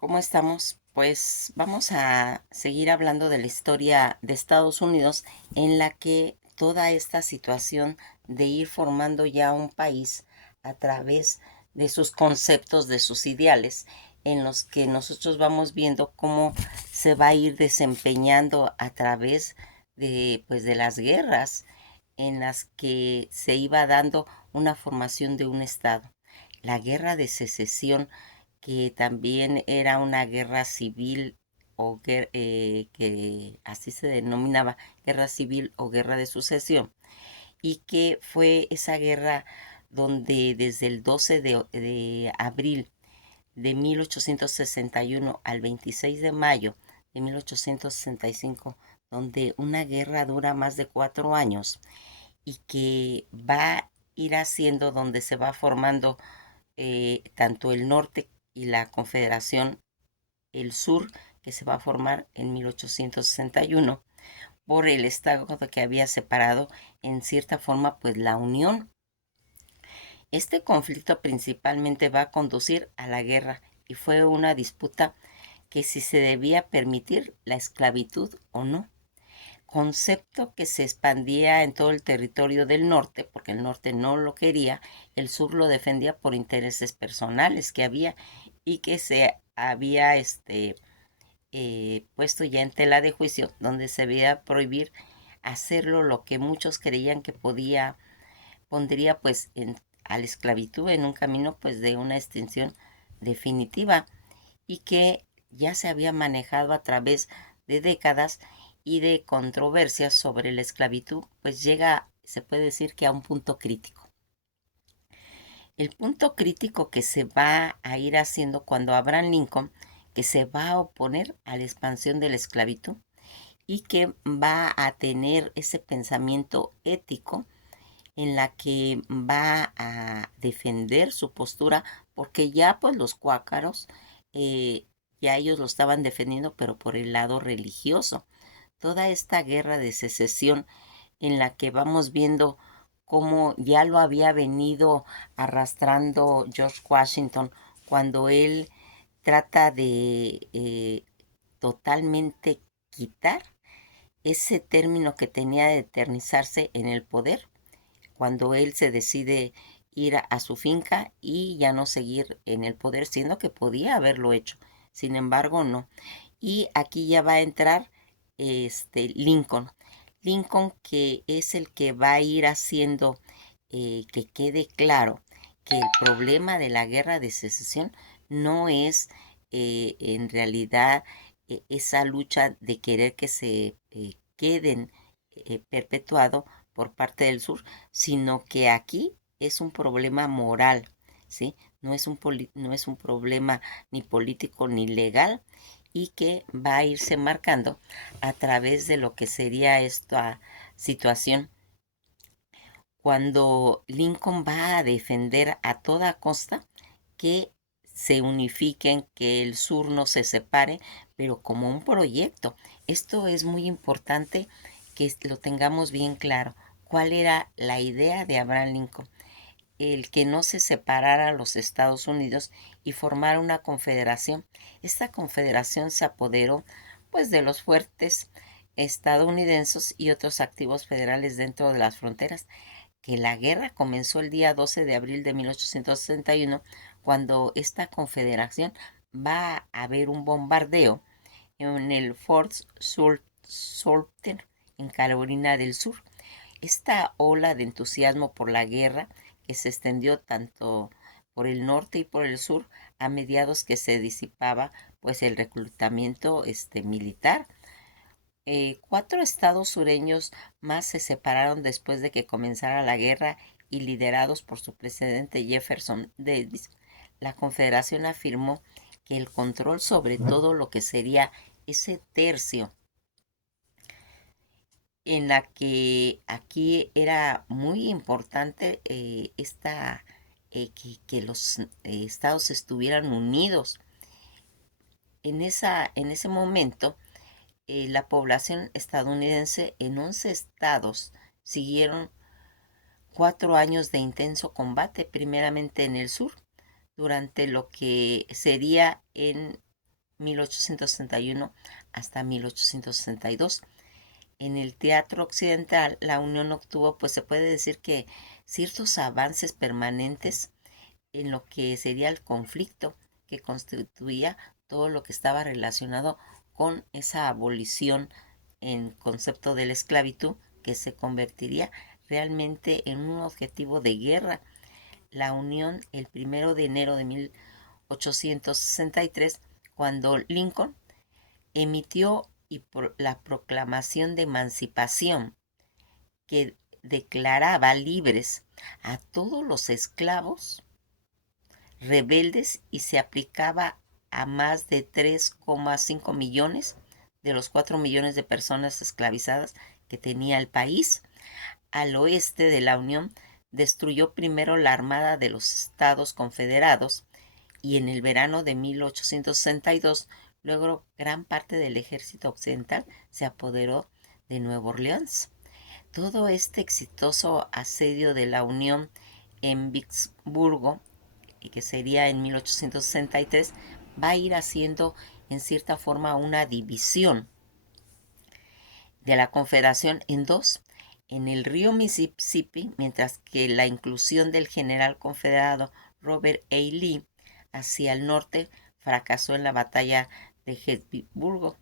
¿Cómo estamos? Pues vamos a seguir hablando de la historia de Estados Unidos en la que toda esta situación de ir formando ya un país a través de sus conceptos, de sus ideales, en los que nosotros vamos viendo cómo se va a ir desempeñando a través de, pues, de las guerras en las que se iba dando una formación de un Estado. La guerra de secesión, que también era una guerra civil que así se denominaba, guerra civil o guerra de sucesión, y que fue esa guerra donde desde el 12 de abril de 1861 al 26 de mayo de 1865, donde una guerra dura más de 4 años y que va a ir haciendo donde se va formando tanto el norte y la Confederación, el sur, que se va a formar en 1861 por el estado que había separado en cierta forma pues la Unión. Este conflicto principalmente va a conducir a la guerra y fue una disputa que si se debía permitir la esclavitud o no, concepto que se expandía en todo el territorio del norte, porque el norte no lo quería, el sur lo defendía por intereses personales que había y que se había puesto ya en tela de juicio, donde se veía prohibir hacerlo lo que muchos creían que pondría pues a la esclavitud en un camino pues de una extinción definitiva y que ya se había manejado a través de décadas y de controversias sobre la esclavitud, pues llega, se puede decir que a un punto crítico. El punto crítico que se va a ir haciendo cuando Abraham Lincoln, que se va a oponer a la expansión de la esclavitud y que va a tener ese pensamiento ético en la que va a defender su postura, porque ya pues los cuácaros, eh, ya ellos lo estaban defendiendo, pero por el lado religioso. Toda esta guerra de secesión en la que vamos viendo cómo ya lo había venido arrastrando George Washington cuando él trata de totalmente quitar ese término que tenía de eternizarse en el poder cuando él se decide ir a su finca y ya no seguir en el poder, siendo que podía haberlo hecho. Sin embargo, no. Y aquí ya va a entrar Lincoln. Lincoln, que es el que va a ir haciendo que quede claro que el problema de la guerra de secesión no es en realidad esa lucha de querer que se queden perpetuado por parte del sur, sino que aquí es un problema moral, ¿sí? No es un problema ni político ni legal y que va a irse marcando a través de lo que sería esta situación cuando Lincoln va a defender a toda costa que se unifiquen, que el sur no se separe, pero como un proyecto. Esto es muy importante que lo tengamos bien claro. ¿Cuál era la idea de Abraham Lincoln? El que no se separara los Estados Unidos y formara una confederación. Esta confederación se apoderó pues de los fuertes estadounidenses y otros activos federales dentro de las fronteras, que la guerra comenzó el día 12 de abril de 1861, cuando esta confederación va a haber un bombardeo en el Fort Sumter, en Carolina del Sur. Esta ola de entusiasmo por la guerra, que se extendió tanto por el norte y por el sur, a mediados que se disipaba pues el reclutamiento militar. Cuatro estados sureños más se separaron después de que comenzara la guerra y liderados por su presidente Jefferson Davis, la Confederación afirmó que el control sobre todo lo que sería ese tercio en la que aquí era muy importante que los estados estuvieran unidos. En ese momento la población estadounidense en 11 estados siguieron 4 años de intenso combate, primeramente en el sur, durante lo que sería en 1861 hasta 1862. En el teatro occidental, la Unión obtuvo, pues se puede decir que ciertos avances permanentes en lo que sería el conflicto que constituía todo lo que estaba relacionado con esa abolición en concepto de la esclavitud que se convertiría realmente en un objetivo de guerra. La Unión, el 1 de enero de 1863, cuando Lincoln emitió la proclamación de emancipación que declaraba libres a todos los esclavos rebeldes y se aplicaba a más de 3,5 millones de los 4 millones de personas esclavizadas que tenía el país. Al oeste de la Unión destruyó primero la Armada de los Estados Confederados y en el verano de 1862 luego gran parte del ejército occidental se apoderó de Nueva Orleans. Todo este exitoso asedio de la Unión en Vicksburgo, que sería en 1863, va a ir haciendo en cierta forma una división de la Confederación en dos, en el río Mississippi, mientras que la inclusión del general confederado Robert A. Lee hacia el norte fracasó en la batalla de Gettysburg.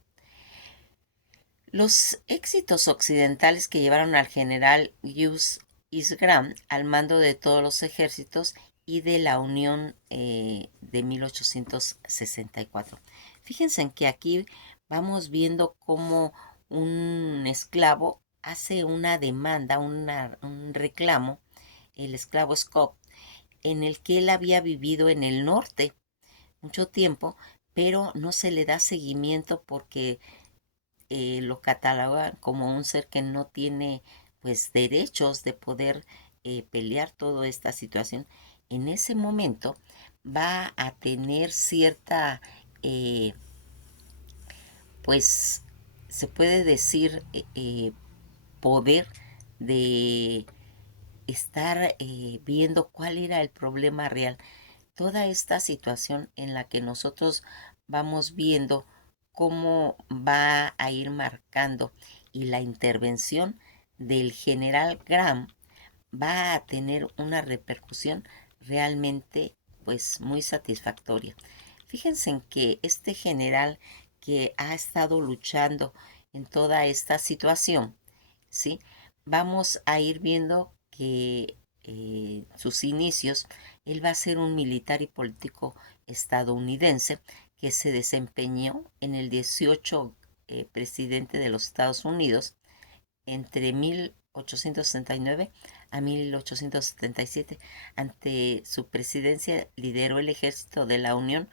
Los éxitos occidentales que llevaron al general Ulysses S. Grant al mando de todos los ejércitos y de la Unión de 1864. Fíjense en que aquí vamos viendo cómo un esclavo hace una demanda, un reclamo, el esclavo Scott, en el que él había vivido en el norte mucho tiempo, pero no se le da seguimiento porque lo catalogan como un ser que no tiene pues derechos de poder pelear toda esta situación. En ese momento va a tener cierta eh, pues se puede decir poder de estar viendo cuál era el problema real. Toda esta situación en la que nosotros vamos viendo cómo va a ir marcando y la intervención del general Graham va a tener una repercusión realmente pues muy satisfactoria. Fíjense en que este general que ha estado luchando en toda esta situación, ¿sí? Vamos a ir viendo que sus inicios, él va a ser un militar y político estadounidense que se desempeñó en el 18 presidente de los Estados Unidos entre 1869 a 1877. Ante su presidencia lideró el ejército de la Unión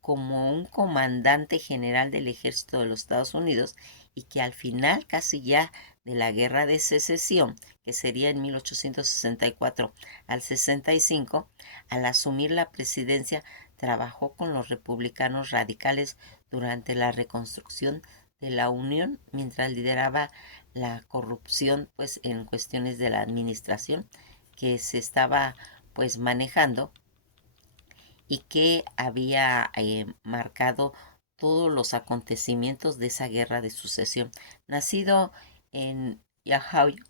como un comandante general del ejército de los Estados Unidos y que al final casi ya de la guerra de secesión, que sería en 1864 al 65, al asumir la presidencia trabajó con los republicanos radicales durante la reconstrucción de la Unión mientras lideraba la corrupción pues en cuestiones de la administración que se estaba pues manejando y que había marcado todos los acontecimientos de esa guerra de sucesión. Nacido en Ohio,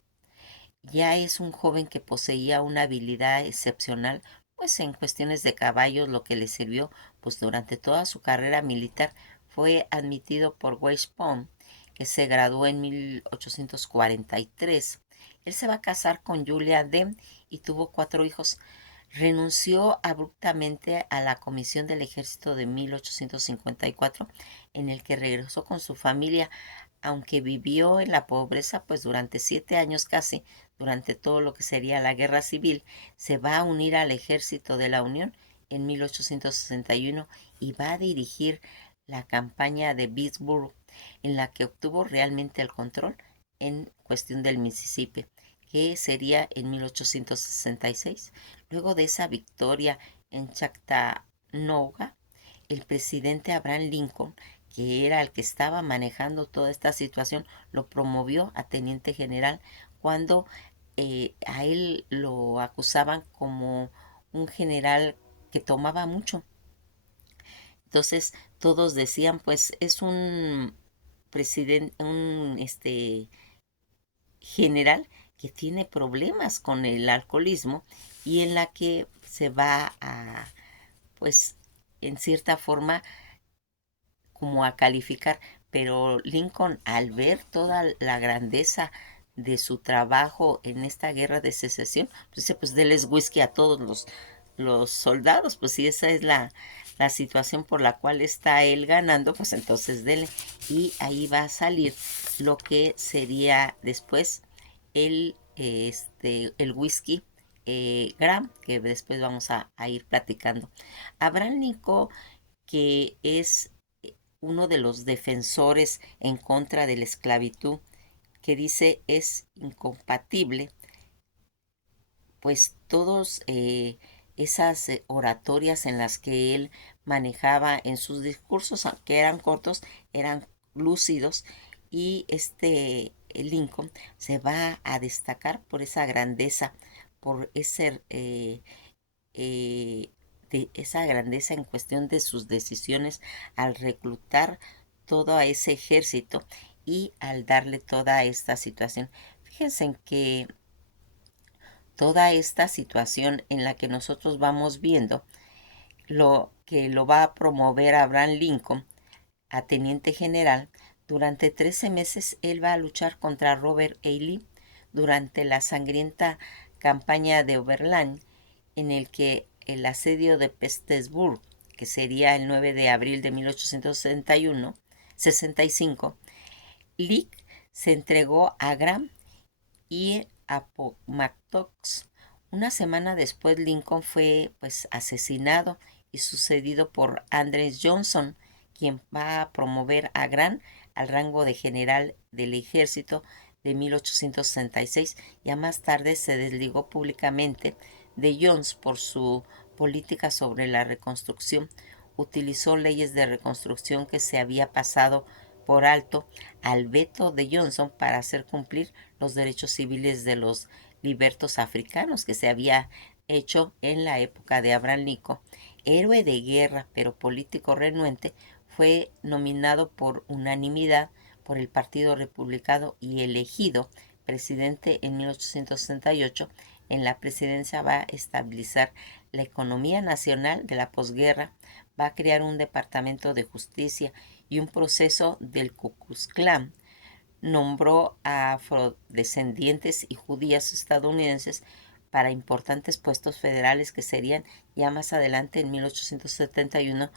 ya es un joven que poseía una habilidad excepcional pues en cuestiones de caballos, lo que le sirvió pues durante toda su carrera militar. Fue admitido por West Point, que se graduó en 1843. Él se va a casar con Julia Dent y tuvo 4 hijos. Renunció abruptamente a la comisión del ejército de 1854, en el que regresó con su familia, aunque vivió en la pobreza pues durante 7 años casi, durante todo lo que sería la guerra civil. Se va a unir al ejército de la Unión en 1861 y va a dirigir la campaña de Vicksburg, en la que obtuvo realmente el control en cuestión del Mississippi, que sería en 1866. Luego de esa victoria en Chattanooga, el presidente Abraham Lincoln, que era el que estaba manejando toda esta situación, lo promovió a teniente general cuando a él lo acusaban como un general que tomaba mucho. Entonces todos decían, pues es un presidente, general que tiene problemas con el alcoholismo y en la que se va a, pues, en cierta forma, como a calificar, pero Lincoln, al ver toda la grandeza de su trabajo en esta guerra de secesión, pues dice, pues déles whisky a todos los soldados, pues si esa es la situación por la cual está él ganando, pues entonces dele. Y ahí va a salir lo que sería después el whisky Graham, que después vamos a ir platicando. Abraham Lincoln, que es uno de los defensores en contra de la esclavitud, que dice es incompatible, pues todos esas oratorias en las que él manejaba en sus discursos, aunque eran cortos, eran lúcidos, y Lincoln se va a destacar por esa grandeza, por eh, esa grandeza en cuestión de sus decisiones al reclutar todo a ese ejército y al darle toda esta situación. Fíjense en que toda esta situación en la que nosotros vamos viendo, lo que lo va a promover Abraham Lincoln a teniente general, durante 13 meses él va a luchar contra Robert E. Lee durante la sangrienta campaña de Overland, en el que el asedio de Petersburg, que sería el 9 de abril de 1865, Lee se entregó a Graham y Appomattox. Una semana después Lincoln fue pues asesinado y sucedido por Andrew Johnson, quien va a promover a Grant al rango de general del ejército de 1866. Ya más tarde se desligó públicamente de Jones por su política sobre la reconstrucción. Utilizó leyes de reconstrucción que se había pasado por alto al veto de Johnson para hacer cumplir los derechos civiles de los libertos africanos que se había hecho en la época de Abraham Lincoln. Héroe de guerra pero político renuente, fue nominado por unanimidad por el Partido Republicano y elegido presidente en 1868. En la presidencia va a estabilizar la economía nacional de la posguerra, va a crear un departamento de justicia y un proceso del Ku Klux Klan. Nombró a afrodescendientes y judías estadounidenses para importantes puestos federales que serían ya más adelante en 1871.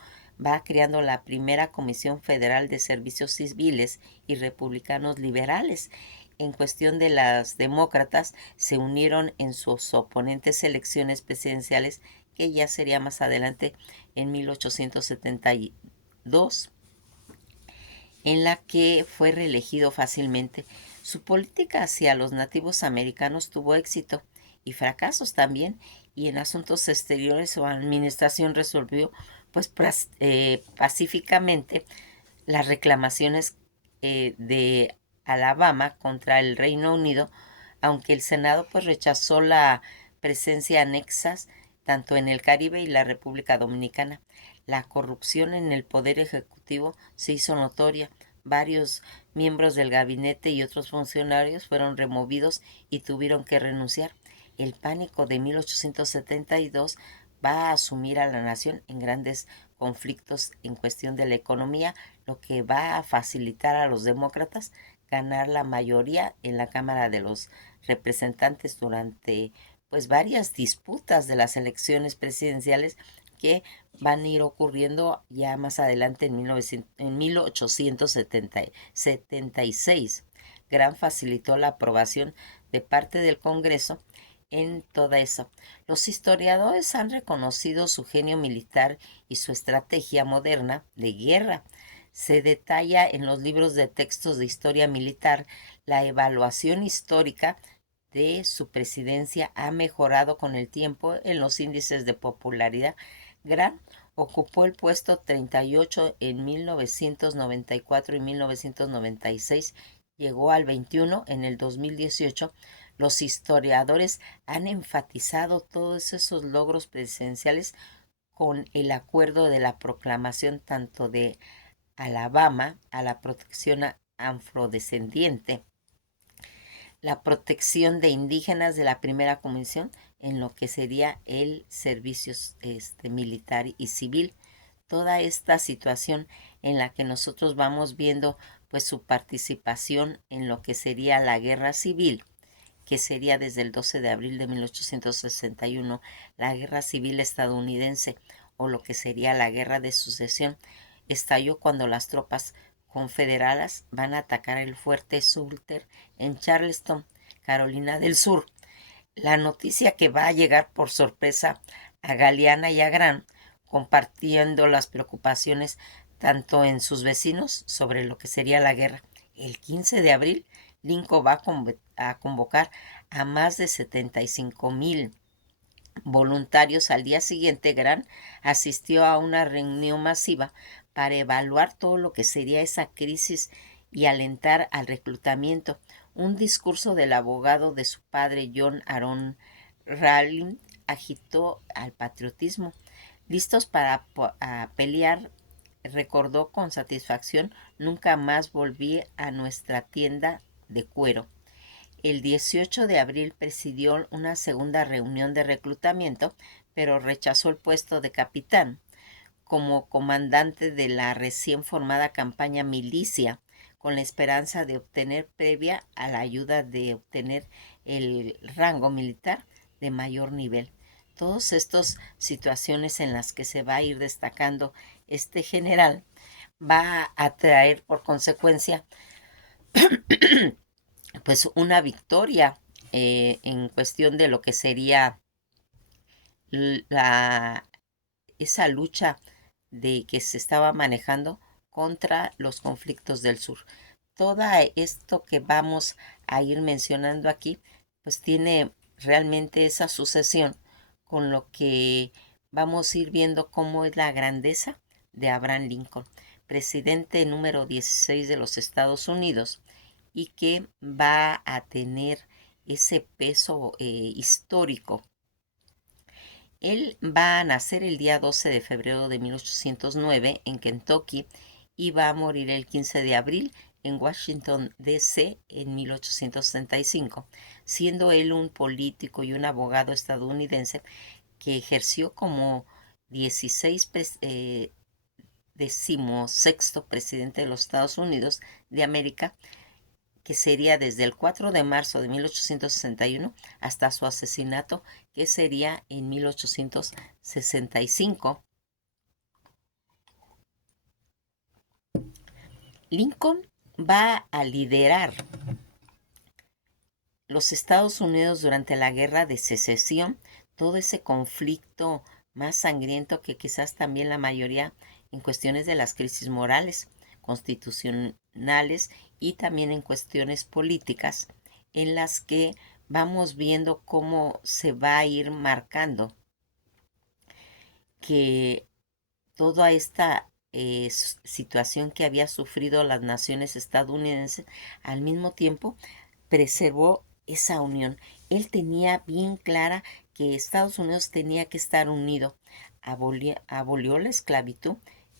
Va creando la primera Comisión Federal de Servicios Civiles y republicanos liberales. En cuestión de las demócratas, se unieron en sus oponentes elecciones presidenciales, que ya sería más adelante en 1872, en la que fue reelegido fácilmente. Su política hacia los nativos americanos tuvo éxito y fracasos también, y en asuntos exteriores su administración resolvió pues pacíficamente las reclamaciones de Alabama contra el Reino Unido, aunque el Senado pues rechazó la presencia anexas tanto en el Caribe y la República Dominicana. La corrupción en el Poder Ejecutivo se hizo notoria. Varios miembros del gabinete y otros funcionarios fueron removidos y tuvieron que renunciar. El pánico de 1872 va a asumir a la nación en grandes conflictos en cuestión de la economía, lo que va a facilitar a los demócratas ganar la mayoría en la Cámara de los Representantes durante pues varias disputas de las elecciones presidenciales que van a ir ocurriendo ya más adelante en 1876. Grant facilitó la aprobación de parte del Congreso en todo eso. Los historiadores han reconocido su genio militar y su estrategia moderna de guerra. Se detalla en los libros de textos de historia militar. La evaluación histórica de su presidencia ha mejorado con el tiempo en los índices de popularidad. Grant ocupó el puesto 38 en 1994 y 1996, llegó al 21 en el 2018. Los historiadores han enfatizado todos esos logros presidenciales con el acuerdo de la proclamación tanto de Alabama a la protección afrodescendiente, la protección de indígenas de la primera comisión en lo que sería el servicio militar y civil. Toda esta situación en la que nosotros vamos viendo pues su participación en lo que sería la guerra civil, que sería desde el 12 de abril de 1861, la guerra civil estadounidense o lo que sería la guerra de sucesión, estalló cuando las tropas confederadas van a atacar el fuerte Sumter en Charleston, Carolina del Sur. La noticia que va a llegar por sorpresa a Galeana y a Grant, compartiendo las preocupaciones tanto en sus vecinos sobre lo que sería la guerra. El 15 de abril, Lincoln va a convocar a más de 75,000 voluntarios. Al día siguiente, Grant asistió a una reunión masiva para evaluar todo lo que sería esa crisis y alentar al reclutamiento. Un discurso del abogado de su padre, John Aaron Raleigh, agitó al patriotismo. Listos para pelear, recordó con satisfacción: nunca más volví a nuestra tienda de cuero. El 18 de abril presidió una segunda reunión de reclutamiento, pero rechazó el puesto de capitán. Como comandante de la recién formada campaña milicia, con la esperanza de obtener previa a la ayuda de obtener el rango militar de mayor nivel. Todas estas situaciones en las que se va a ir destacando este general va a traer por consecuencia pues una victoria en cuestión de lo que sería la, esa lucha de que se estaba manejando contra los conflictos del sur. Todo esto que vamos a ir mencionando aquí, pues tiene realmente esa sucesión con lo que vamos a ir viendo cómo es la grandeza de Abraham Lincoln, presidente número 16 de los Estados Unidos, y que va a tener ese peso histórico. Él va a nacer el día 12 de febrero de 1809 en Kentucky y va a morir el 15 de abril en Washington, D.C. en 1865, siendo él un político y un abogado estadounidense que ejerció como 16º presidente de los Estados Unidos de América, que sería desde el 4 de marzo de 1861 hasta su asesinato, que sería en 1865. Lincoln va a liderar los Estados Unidos durante la Guerra de Secesión, todo ese conflicto más sangriento que quizás también la mayoría en cuestiones de las crisis morales, constitucionales y también en cuestiones políticas, en las que vamos viendo cómo se va a ir marcando que toda esta situación que había sufrido las naciones estadounidenses, al mismo tiempo preservó esa unión. Él tenía bien clara que Estados Unidos tenía que estar unido. Abolió la esclavitud,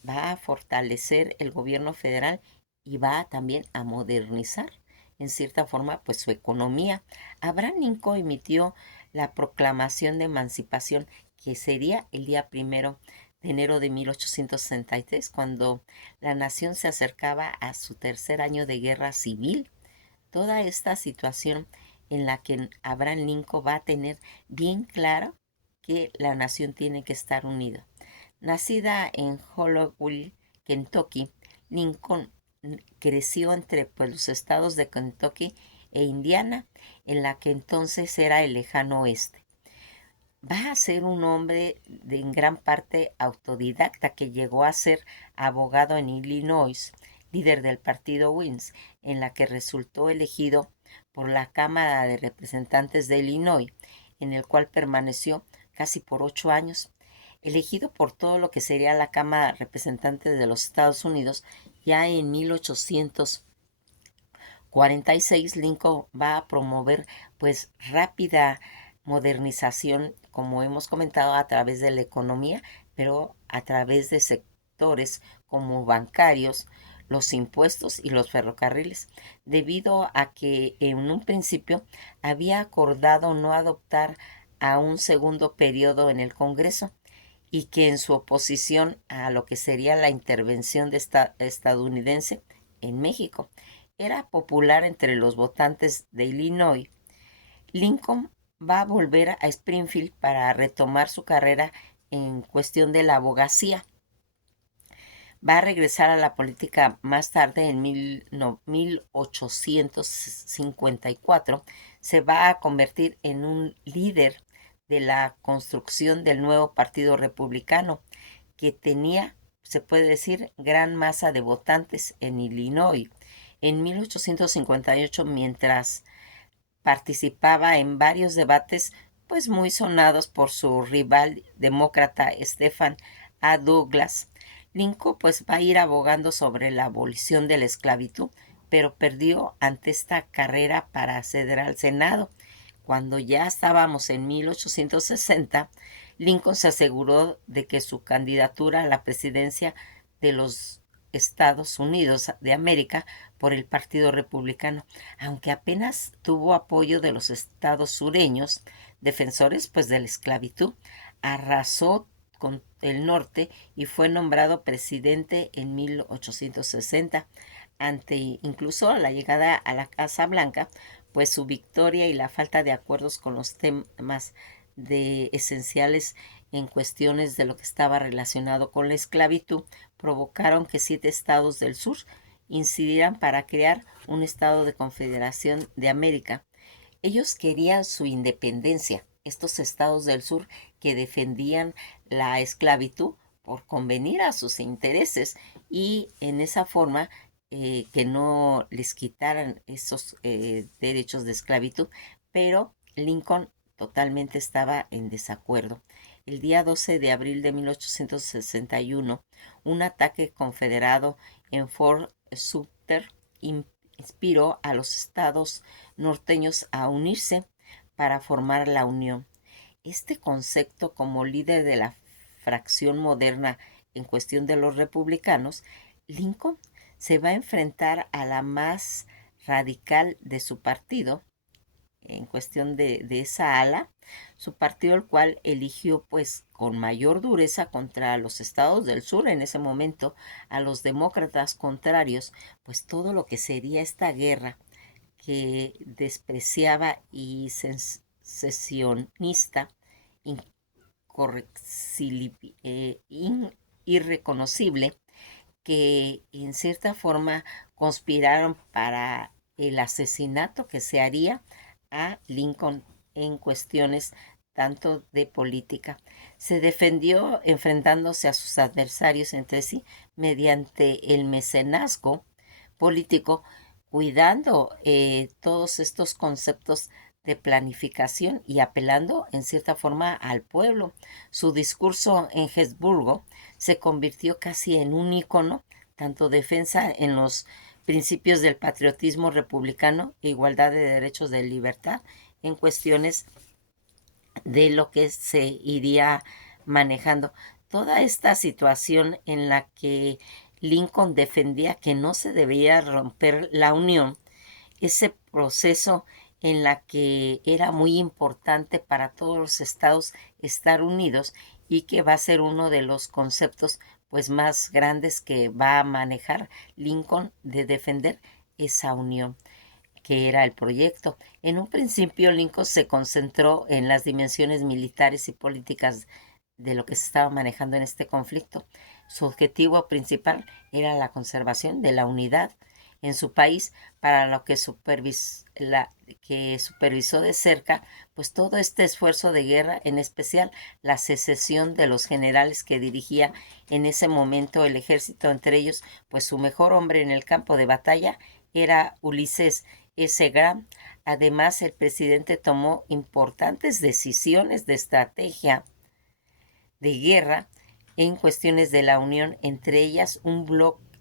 va a fortalecer el gobierno federal y va también a modernizar en cierta forma pues su economía. Abraham Lincoln emitió la proclamación de emancipación, que sería el día 1 de enero de 1863, cuando la nación se acercaba a su tercer año de guerra civil. Toda esta situación en la que Abraham Lincoln va a tener bien claro que la nación tiene que estar unida. Nacida en Hollowville, Kentucky, Lincoln creció entre pues, los estados de Kentucky e Indiana, en la que entonces era el lejano oeste. Va a ser un hombre en gran parte autodidacta, que llegó a ser abogado en Illinois, líder del partido Wins, en la que resultó elegido por la Cámara de Representantes de Illinois, en el cual permaneció casi por 8 años. Elegido por todo lo que sería la Cámara de Representantes de los Estados Unidos, ya en 1846 Lincoln va a promover pues rápida modernización, como hemos comentado, a través de la economía, pero a través de sectores como bancarios, los impuestos y los ferrocarriles, debido a que en un principio había acordado no adoptar a un segundo periodo en el Congreso y que en su oposición a lo que sería la intervención estadounidense en México era popular entre los votantes de Illinois. Lincoln va a volver a Springfield para retomar su carrera en cuestión de la abogacía. Va a regresar a la política más tarde, en 1854. Se va a convertir en un líder de la construcción del nuevo Partido Republicano, que tenía, se puede decir, gran masa de votantes en Illinois. En 1858, mientras participaba en varios debates, pues muy sonados por su rival demócrata Stephen A. Douglas, Lincoln pues va a ir abogando sobre la abolición de la esclavitud, pero perdió ante esta carrera para acceder al Senado. Cuando ya estábamos en 1860, Lincoln se aseguró de que su candidatura a la presidencia de los Estados Unidos de América por el Partido Republicano, aunque apenas tuvo apoyo de los estados sureños, defensores pues de la esclavitud, arrasó con el norte y fue nombrado presidente en 1860. Ante incluso la llegada a la Casa Blanca, pues su victoria y la falta de acuerdos con los temas esenciales en cuestiones de lo que estaba relacionado con la esclavitud provocaron que 7 estados del sur incidieran para crear un estado de confederación de América. Ellos querían su independencia, estos estados del sur que defendían la esclavitud por convenir a sus intereses y en esa forma que no les quitaran esos derechos de esclavitud, pero Lincoln totalmente estaba en desacuerdo. El día 12 de abril de 1861, un ataque confederado en Fort Sumter inspiró a los estados norteños a unirse para formar la Unión. Este concepto, como líder de la fracción moderna en cuestión de los republicanos, Lincoln se va a enfrentar a la más radical de su partido, en cuestión de esa ala, su partido, el cual eligió pues con mayor dureza contra los estados del sur en ese momento, a los demócratas contrarios, pues todo lo que sería esta guerra que despreciaba y secesionista, irreconocible, que en cierta forma conspiraron para el asesinato que se haría a Lincoln en cuestiones tanto de política. Se defendió enfrentándose a sus adversarios entre sí mediante el mecenazgo político, cuidando todos estos conceptos de planificación y apelando en cierta forma al pueblo. Su discurso en Gettysburg se convirtió casi en un ícono, tanto defensa en los principios del patriotismo republicano e igualdad de derechos de libertad en cuestiones de lo que se iría manejando. Toda esta situación en la que Lincoln defendía que no se debía romper la unión, ese proceso en la que era muy importante para todos los estados estar unidos y que va a ser uno de los conceptos pues más grandes que va a manejar Lincoln, de defender esa unión que era el proyecto. En un principio Lincoln se concentró en las dimensiones militares y políticas de lo que se estaba manejando en este conflicto. Su objetivo principal era la conservación de la unidad en su país, para lo que supervisó de cerca pues todo este esfuerzo de guerra, en especial la secesión de los generales que dirigía en ese momento el ejército, entre ellos pues su mejor hombre en el campo de batalla era Ulysses S. Grant. Además, el presidente tomó importantes decisiones de estrategia de guerra en cuestiones de la Unión, entre ellas un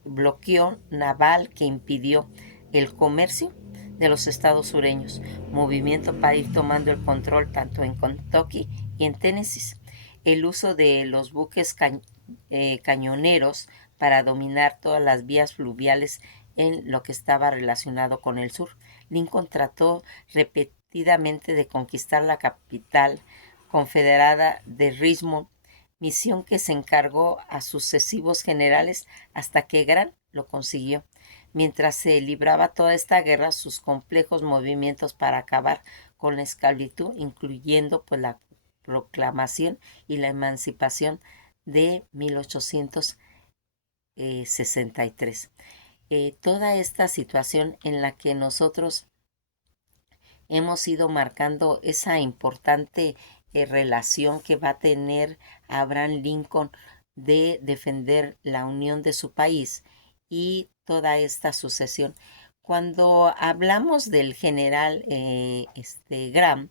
bloqueo naval que impidió el comercio de los estados sureños, movimiento para ir tomando el control tanto en Kentucky y en Tennessee. el uso de los buques cañoneros para dominar todas las vías fluviales en lo que estaba relacionado con el sur. Lincoln trató repetidamente de conquistar la capital confederada de Richmond, misión que se encargó a sucesivos generales hasta que Grant lo consiguió. Mientras se libraba toda esta guerra, sus complejos movimientos para acabar con la esclavitud, incluyendo pues la proclamación y la emancipación de 1863. Toda esta situación en la que nosotros hemos ido marcando esa importante relación que va a tener Abraham Lincoln de defender la unión de su país y toda esta sucesión. Cuando hablamos del general Graham,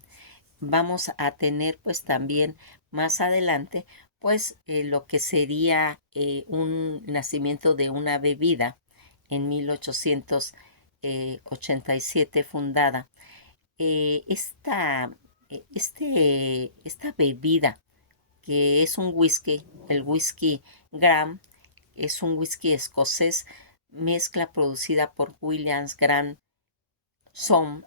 vamos a tener pues también más adelante pues lo que sería un nacimiento de una bebida en 1887 fundada. Esta bebida que es un whisky, el whisky Graham, es un whisky escocés, mezcla producida por Williams Graham Somm,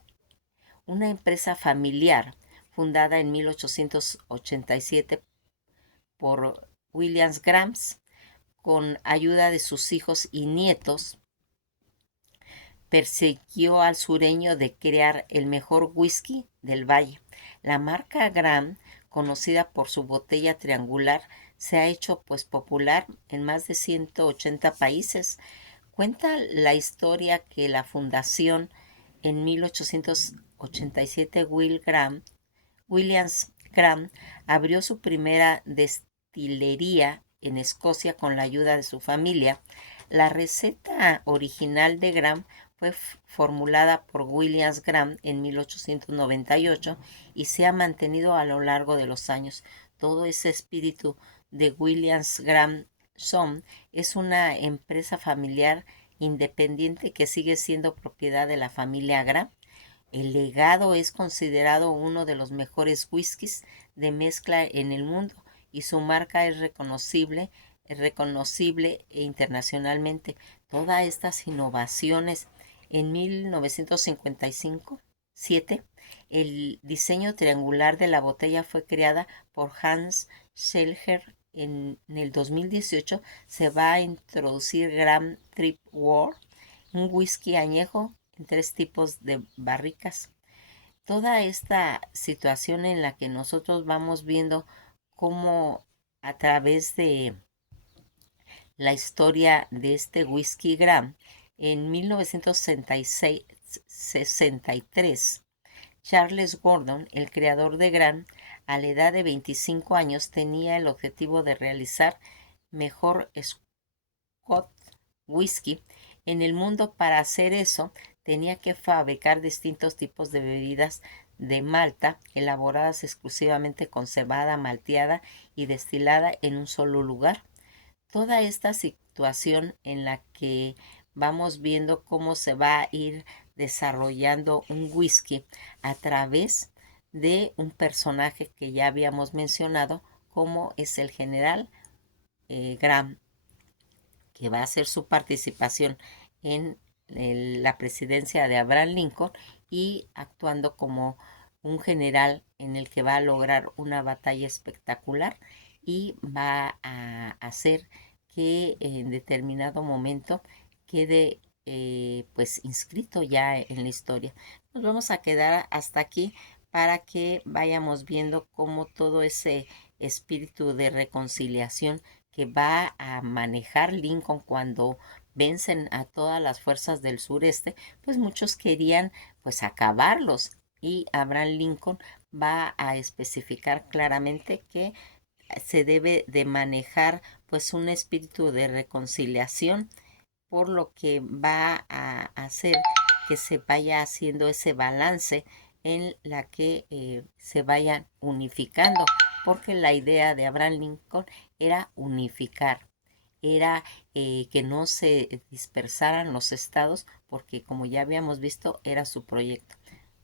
una empresa familiar fundada en 1887 por Williams Grahams, con ayuda de sus hijos y nietos, persiguió al sureño de crear el mejor whisky del valle. La marca Graham, conocida por su botella triangular, se ha hecho pues popular en más de 180 países. Cuenta la historia que la fundación en 1887 Williams Graham abrió su primera destilería en Escocia con la ayuda de su familia. La receta original de Graham fue formulada por Williams Graham en 1898 y se ha mantenido a lo largo de los años. Todo ese espíritu de Williams Graham Somm es una empresa familiar independiente que sigue siendo propiedad de la familia Graham. El legado es considerado uno de los mejores whiskies de mezcla en el mundo y su marca es reconocible internacionalmente. Todas estas innovaciones en 1955-7, el diseño triangular de la botella fue creada por Hans Schelger. En el 2018 se va a introducir Graham Trip World, un whisky añejo en 3 tipos de barricas. Toda esta situación en la que nosotros vamos viendo cómo a través de la historia de este whisky Graham, en 1963, Charles Gordon, el creador de Graham, a la edad de 25 años tenía el objetivo de realizar mejor Scotch whisky en el mundo. Para hacer eso, tenía que fabricar distintos tipos de bebidas de malta elaboradas exclusivamente con cebada malteada y destilada en un solo lugar. Toda esta situación en la que vamos viendo cómo se va a ir desarrollando un whisky a través de un personaje que ya habíamos mencionado, como es el general Graham, que va a hacer su participación en la presidencia de Abraham Lincoln y actuando como un general en el que va a lograr una batalla espectacular y va a hacer que en determinado momento quede pues inscrito ya en la historia. Nos vamos a quedar hasta aquí para que vayamos viendo cómo todo ese espíritu de reconciliación que va a manejar Lincoln cuando vencen a todas las fuerzas del sureste, pues muchos querían pues acabarlos, y Abraham Lincoln va a especificar claramente que se debe de manejar pues un espíritu de reconciliación, por lo que va a hacer que se vaya haciendo ese balance en la que se vayan unificando, porque la idea de Abraham Lincoln era unificar, era que no se dispersaran los estados, porque como ya habíamos visto era su proyecto.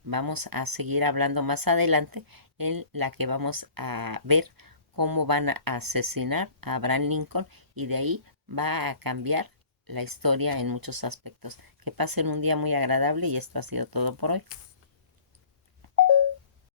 Vamos a seguir hablando más adelante en la que vamos a ver cómo van a asesinar a Abraham Lincoln y de ahí va a cambiar la historia en muchos aspectos. Que pasen un día muy agradable y esto ha sido todo por hoy.